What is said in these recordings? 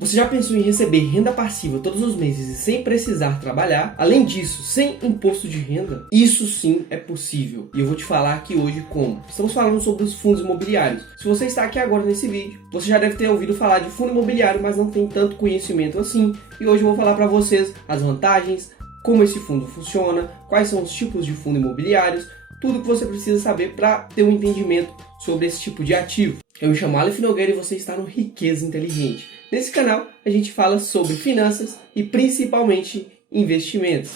Você já pensou em receber renda passiva todos os meses e sem precisar trabalhar? Além disso, sem imposto de renda? Isso sim é possível. E eu vou te falar aqui hoje como. Estamos falando sobre os fundos imobiliários. Se você está aqui agora nesse vídeo, você já deve ter ouvido falar de fundo imobiliário, mas não tem tanto conhecimento assim. E hoje eu vou falar para vocês as vantagens, como esse fundo funciona, quais são os tipos de fundo imobiliários, tudo que você precisa saber para ter um entendimento sobre esse tipo de ativo. Eu me chamo Aleph Nogueira e você está no Riqueza Inteligente. Nesse canal a gente fala sobre finanças e principalmente investimentos.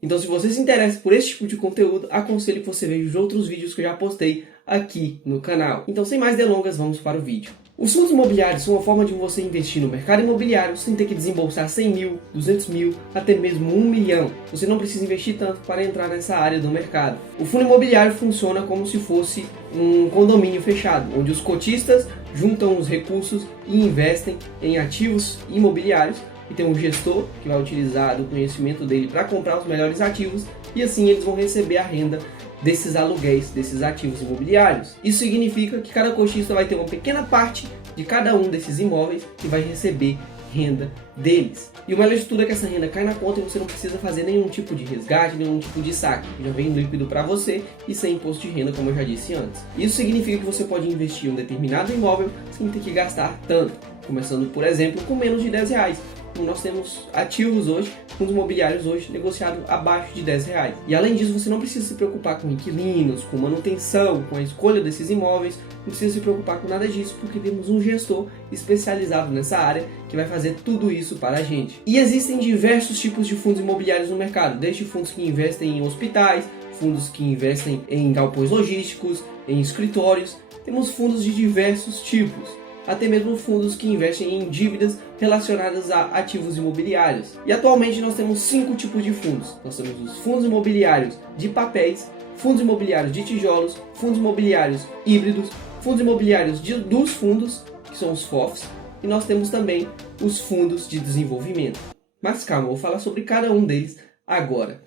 Então se você se interessa por esse tipo de conteúdo, aconselho que você veja os outros vídeos que eu já postei aqui no canal. Então sem mais delongas, vamos para o vídeo. Os fundos imobiliários são uma forma de você investir no mercado imobiliário sem ter que desembolsar 100 mil, 200 mil, até mesmo 1 milhão. Você não precisa investir tanto para entrar nessa área do mercado. O fundo imobiliário funciona como se fosse um condomínio fechado, onde os cotistas juntam os recursos e investem em ativos imobiliários. E tem um gestor que vai utilizar do conhecimento dele para comprar os melhores ativos e assim eles vão receber a renda desses aluguéis, desses ativos imobiliários. Isso significa que cada cotista vai ter uma pequena parte de cada um desses imóveis que vai receber renda deles. E o melhor de tudo é que essa renda cai na conta e você não precisa fazer nenhum tipo de resgate, nenhum tipo de saque. Já vem líquido para você e sem imposto de renda, como eu já disse antes. Isso significa que você pode investir em um determinado imóvel sem ter que gastar tanto, começando, por exemplo, com menos de R$10. Nós temos ativos hoje, fundos imobiliários hoje, negociados abaixo de R$10. E além disso, você não precisa se preocupar com inquilinos, com manutenção, com a escolha desses imóveis, não precisa se preocupar com nada disso, porque temos um gestor especializado nessa área que vai fazer tudo isso para a gente. E existem diversos tipos de fundos imobiliários no mercado, desde fundos que investem em hospitais, fundos que investem em galpões logísticos, em escritórios, temos fundos de diversos tipos. Até mesmo fundos que investem em dívidas relacionadas a ativos imobiliários. E atualmente nós temos 5 tipos de fundos. Nós temos os fundos imobiliários de papéis, fundos imobiliários de tijolos, fundos imobiliários híbridos, fundos imobiliários dos fundos, que são os FOFs, e nós temos também os fundos de desenvolvimento. Mas calma, eu vou falar sobre cada um deles agora.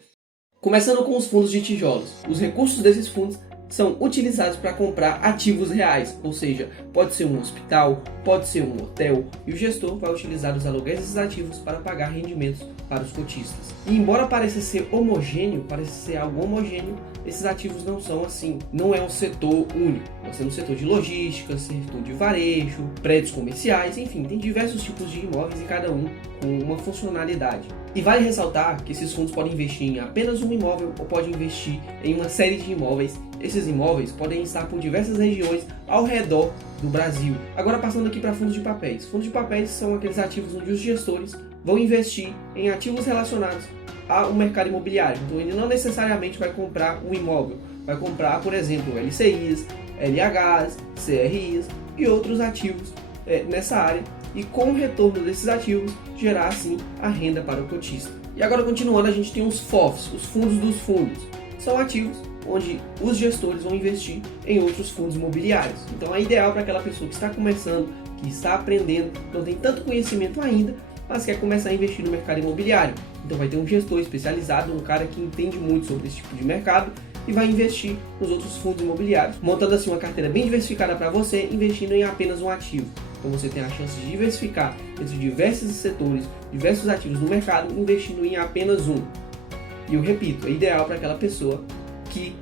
Começando com os fundos de tijolos. Os recursos desses fundos são utilizados para comprar ativos reais, ou seja, pode ser um hospital, pode ser um hotel, e o gestor vai utilizar os aluguéis desses ativos para pagar rendimentos para os cotistas. E embora pareça ser homogêneo, parece ser algo homogêneo, esses ativos não são assim, não é um setor único. Nós temos setor de logística, setor de varejo, prédios comerciais, enfim, tem diversos tipos de imóveis e cada um com uma funcionalidade. E vale ressaltar que esses fundos podem investir em apenas um imóvel ou podem investir em uma série de imóveis. Esses imóveis podem estar por diversas regiões ao redor do Brasil. Agora passando aqui para fundos de papéis. Fundos de papéis são aqueles ativos onde os gestores vão investir em ativos relacionados ao mercado imobiliário. Então ele não necessariamente vai comprar um imóvel, vai comprar, por exemplo, LCIs, LHs, CRIs e outros ativos nessa área, e com o retorno desses ativos gerar assim a renda para o cotista. E agora continuando, a gente tem os FOFs, os fundos dos fundos. São ativos onde os gestores vão investir em outros fundos imobiliários. Então é ideal para aquela pessoa que está começando, que está aprendendo, não tem tanto conhecimento ainda, mas quer começar a investir no mercado imobiliário. Então vai ter um gestor especializado, um cara que entende muito sobre esse tipo de mercado e vai investir nos outros fundos imobiliários, montando assim uma carteira bem diversificada para você, investindo em apenas um ativo. Então você tem a chance de diversificar entre diversos setores, diversos ativos no mercado, investindo em apenas um. E eu repito, é ideal para aquela pessoa que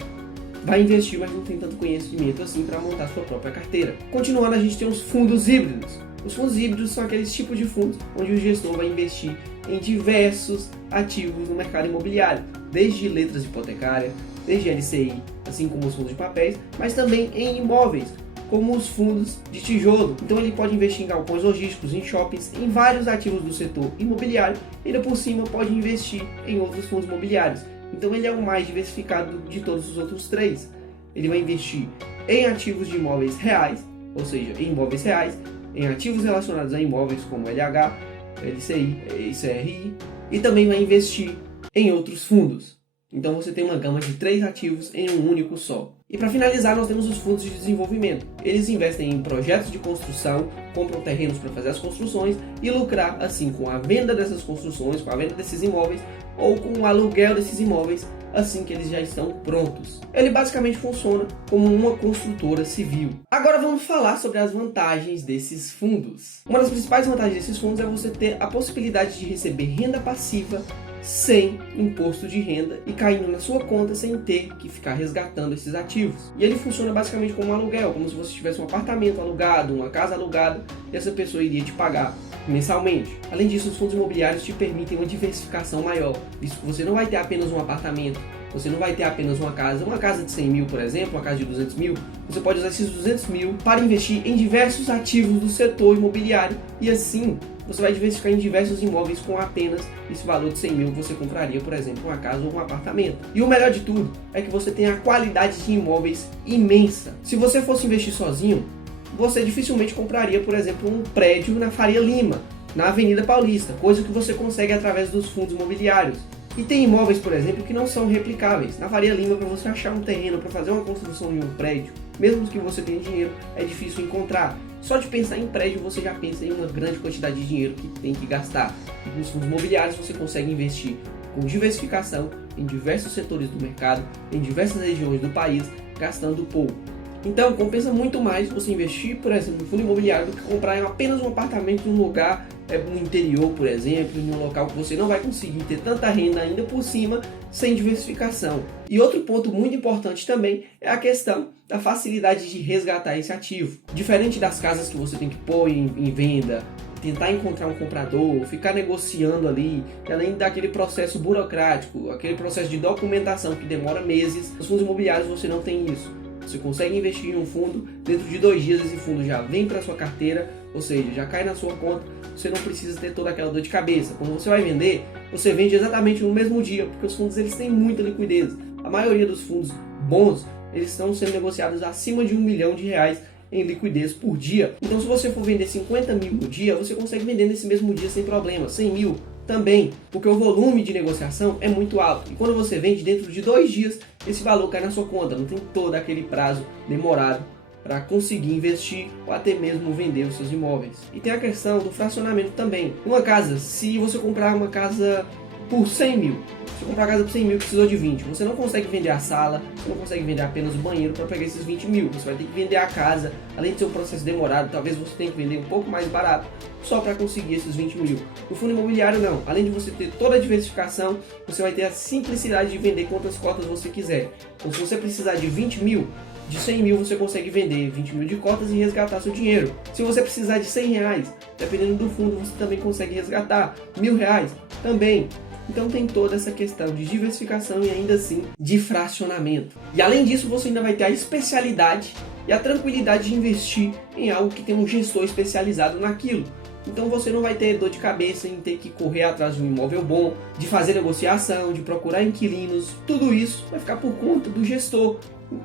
vai investir, mas não tem tanto conhecimento assim para montar sua própria carteira. Continuando, a gente tem os fundos híbridos. Os fundos híbridos são aqueles tipos de fundos onde o gestor vai investir em diversos ativos no mercado imobiliário, desde letras hipotecárias, desde LCI, assim como os fundos de papéis, mas também em imóveis, como os fundos de tijolo. Então ele pode investir em galpões logísticos, em shoppings, em vários ativos do setor imobiliário, e ainda por cima pode investir em outros fundos imobiliários. Então ele é o mais diversificado de todos os outros três. Ele vai investir em ativos de imóveis reais, ou seja, em imóveis reais, em ativos relacionados a imóveis como LH, LCI e CRI, e também vai investir em outros fundos. Então você tem uma gama de 3 ativos em um único só. E para finalizar, nós temos os fundos de desenvolvimento. Eles investem em projetos de construção, compram terrenos para fazer as construções e lucrar assim com a venda dessas construções, com a venda desses imóveis ou com o aluguel desses imóveis assim que eles já estão prontos. Ele basicamente funciona como uma construtora civil. Agora vamos falar sobre as vantagens desses fundos. Uma das principais vantagens desses fundos é você ter a possibilidade de receber renda passiva sem imposto de renda e caindo na sua conta sem ter que ficar resgatando esses ativos. E ele funciona basicamente como um aluguel, como se você tivesse um apartamento alugado, uma casa alugada, e essa pessoa iria te pagar mensalmente. Além disso, os fundos imobiliários te permitem uma diversificação maior, visto que você não vai ter apenas um apartamento, você não vai ter apenas uma casa de 100 mil, por exemplo, uma casa de 200 mil, você pode usar esses 200 mil para investir em diversos ativos do setor imobiliário e assim você vai diversificar em diversos imóveis com apenas esse valor de 100 mil que você compraria, por exemplo, uma casa ou um apartamento. E o melhor de tudo é que você tem a qualidade de imóveis imensa. Se você fosse investir sozinho, você dificilmente compraria, por exemplo, um prédio na Faria Lima, na Avenida Paulista, coisa que você consegue através dos fundos imobiliários. E tem imóveis, por exemplo, que não são replicáveis. Na Faria Lima, para você achar um terreno para fazer uma construção de um prédio, mesmo que você tenha dinheiro, é difícil encontrar. Só de pensar em prédio, você já pensa em uma grande quantidade de dinheiro que tem que gastar. E nos fundos imobiliários você consegue investir com diversificação em diversos setores do mercado, em diversas regiões do país, gastando pouco. Então, compensa muito mais você investir, por exemplo, em fundo imobiliário do que comprar apenas um apartamento em um lugar no interior, por exemplo, em um local que você não vai conseguir ter tanta renda ainda por cima, sem diversificação. E outro ponto muito importante também é a questão da facilidade de resgatar esse ativo. Diferente das casas que você tem que pôr em venda, tentar encontrar um comprador, ficar negociando ali, além daquele processo burocrático, aquele processo de documentação que demora meses, nos fundos imobiliários você não tem isso. Você consegue investir em um fundo, dentro de 2 dias esse fundo já vem para sua carteira, ou seja, já cai na sua conta, você não precisa ter toda aquela dor de cabeça. Quando você vai vender, você vende exatamente no mesmo dia, porque os fundos eles têm muita liquidez. A maioria dos fundos bons, eles estão sendo negociados acima de R$1 milhão em liquidez por dia. Então se você for vender 50 mil no dia, você consegue vender nesse mesmo dia sem problema, 100 mil também, porque o volume de negociação é muito alto. E quando você vende dentro de 2 dias, esse valor cai na sua conta, não tem todo aquele prazo demorado para conseguir investir ou até mesmo vender os seus imóveis. E tem a questão do fracionamento também. Uma casa, se você comprar uma casa por 100 mil, se comprar a casa por 100 mil precisou de 20, você não consegue vender a sala, você não consegue vender apenas o banheiro para pegar esses 20 mil, você vai ter que vender a casa, além de ser um processo demorado, talvez você tenha que vender um pouco mais barato, só para conseguir esses 20 mil. No fundo imobiliário não, além de você ter toda a diversificação, você vai ter a simplicidade de vender quantas cotas você quiser. Então se você precisar de 20 mil, de 100 mil você consegue vender 20 mil de cotas e resgatar seu dinheiro. Se você precisar de 100 reais, dependendo do fundo você também consegue resgatar. R$1.000 também. Então tem toda essa questão de diversificação e ainda assim de fracionamento. E além disso você ainda vai ter a especialidade e a tranquilidade de investir em algo que tem um gestor especializado naquilo. Então você não vai ter dor de cabeça em ter que correr atrás de um imóvel bom, de fazer negociação, de procurar inquilinos. Tudo isso vai ficar por conta do gestor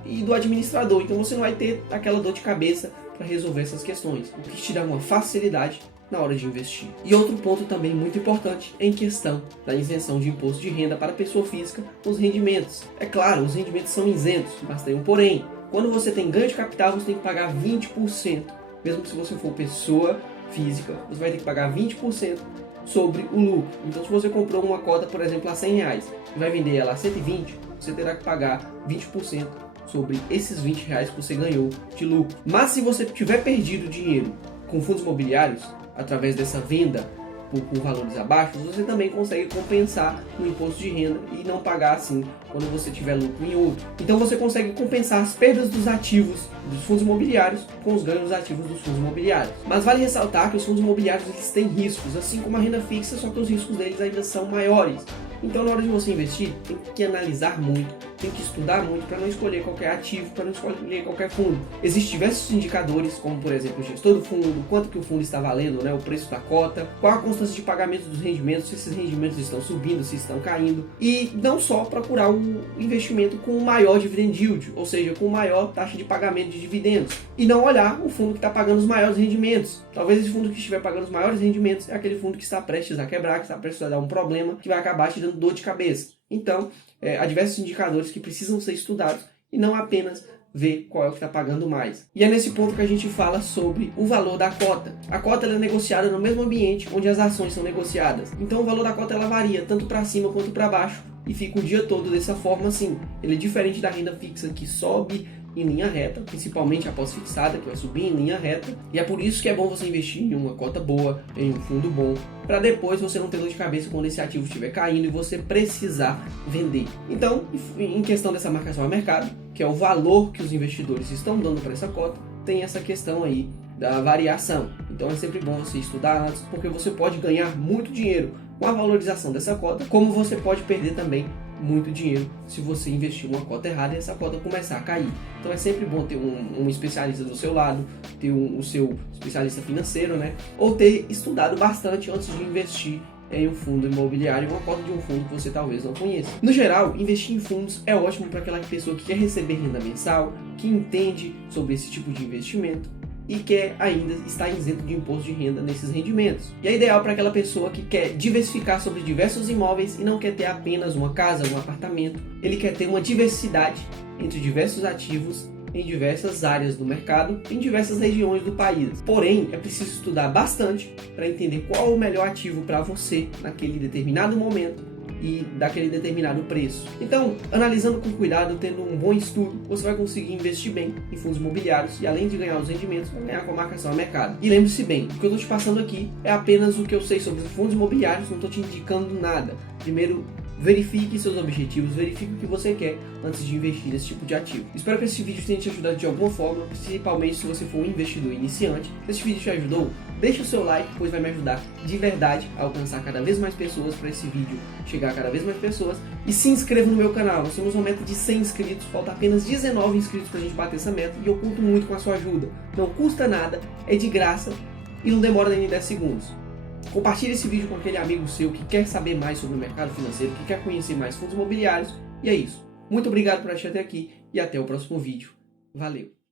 e do administrador. Então você não vai ter aquela dor de cabeça para resolver essas questões, o que te dá uma facilidade na hora de investir. E outro ponto também muito importante é em questão da isenção de imposto de renda para a pessoa física os rendimentos. É claro, os rendimentos são isentos, mas tem um porém. Quando você tem ganho de capital, você tem que pagar 20%. Mesmo se você for pessoa física, você vai ter que pagar 20% sobre o lucro. Então se você comprou uma cota, por exemplo, a R$100 e vai vender ela a 120, você terá que pagar 20% sobre esses R$20 que você ganhou de lucro. Mas se você tiver perdido dinheiro com fundos imobiliários, através dessa venda por valores abaixo, você também consegue compensar no imposto de renda e não pagar assim quando você tiver lucro em outro. Então você consegue compensar as perdas dos ativos dos fundos imobiliários com os ganhos dos ativos dos fundos imobiliários. Mas vale ressaltar que os fundos imobiliários eles têm riscos, assim como a renda fixa, só que os riscos deles ainda são maiores. Então na hora de você investir, tem que analisar muito, tem que estudar muito para não escolher qualquer ativo, para não escolher qualquer fundo. Existem diversos indicadores, como por exemplo o gestor do fundo, quanto que o fundo está valendo, o preço da cota, qual a constância de pagamento dos rendimentos, se esses rendimentos estão subindo, se estão caindo. E não só procurar um investimento com maior dividend yield, ou seja, com maior taxa de pagamento de dividendos. E não olhar o fundo que está pagando os maiores rendimentos. Talvez esse fundo que estiver pagando os maiores rendimentos é aquele fundo que está prestes a quebrar, que está prestes a dar um problema, que vai acabar te dando dor de cabeça. Então, há diversos indicadores que precisam ser estudados e não apenas ver qual é o que está pagando mais. E é nesse ponto que a gente fala sobre o valor da cota. A cota ela é negociada no mesmo ambiente onde as ações são negociadas. Então o valor da cota ela varia tanto para cima quanto para baixo, e fica o dia todo dessa forma assim. Ele é diferente da renda fixa que sobe em linha reta, principalmente a pós-fixada, que vai subir em linha reta, e é por isso que é bom você investir em uma cota boa, em um fundo bom, para depois você não ter dor de cabeça quando esse ativo estiver caindo e você precisar vender. Então, em questão dessa marcação a mercado, que é o valor que os investidores estão dando para essa cota, tem essa questão aí da variação. Então é sempre bom você estudar antes, porque você pode ganhar muito dinheiro com a valorização dessa cota, como você pode perder também muito dinheiro se você investir uma cota errada e essa cota começar a cair. Então é sempre bom ter um especialista do seu lado, ter o seu especialista financeiro, né? Ou ter estudado bastante antes de investir em um fundo imobiliário, uma cota de um fundo que você talvez não conheça. No geral, investir em fundos é ótimo para aquela pessoa que quer receber renda mensal, que entende sobre esse tipo de investimento e quer ainda estar isento de imposto de renda nesses rendimentos. E é ideal para aquela pessoa que quer diversificar sobre diversos imóveis e não quer ter apenas uma casa, um apartamento. Ele quer ter uma diversidade entre diversos ativos em diversas áreas do mercado, em diversas regiões do país. Porém, é preciso estudar bastante para entender qual é o melhor ativo para você naquele determinado momento e daquele determinado preço. Então, analisando com cuidado, tendo um bom estudo, você vai conseguir investir bem em fundos imobiliários e, além de ganhar os rendimentos, vai ganhar com a marcação a mercado. E lembre-se bem, o que eu estou te passando aqui é apenas o que eu sei sobre os fundos imobiliários, não estou te indicando nada. Primeiro, verifique seus objetivos, verifique o que você quer antes de investir nesse tipo de ativo. Espero que esse vídeo tenha te ajudado de alguma forma, principalmente se você for um investidor iniciante. Se esse vídeo te ajudou, deixa o seu like, pois vai me ajudar de verdade a alcançar cada vez mais pessoas, para esse vídeo chegar a cada vez mais pessoas. E se inscreva no meu canal, nós temos uma meta de 100 inscritos, falta apenas 19 inscritos para a gente bater essa meta e eu conto muito com a sua ajuda. Não custa nada, é de graça e não demora nem 10 segundos. Compartilhe esse vídeo com aquele amigo seu que quer saber mais sobre o mercado financeiro, que quer conhecer mais fundos imobiliários. E é isso. Muito obrigado por assistir até aqui e até o próximo vídeo. Valeu!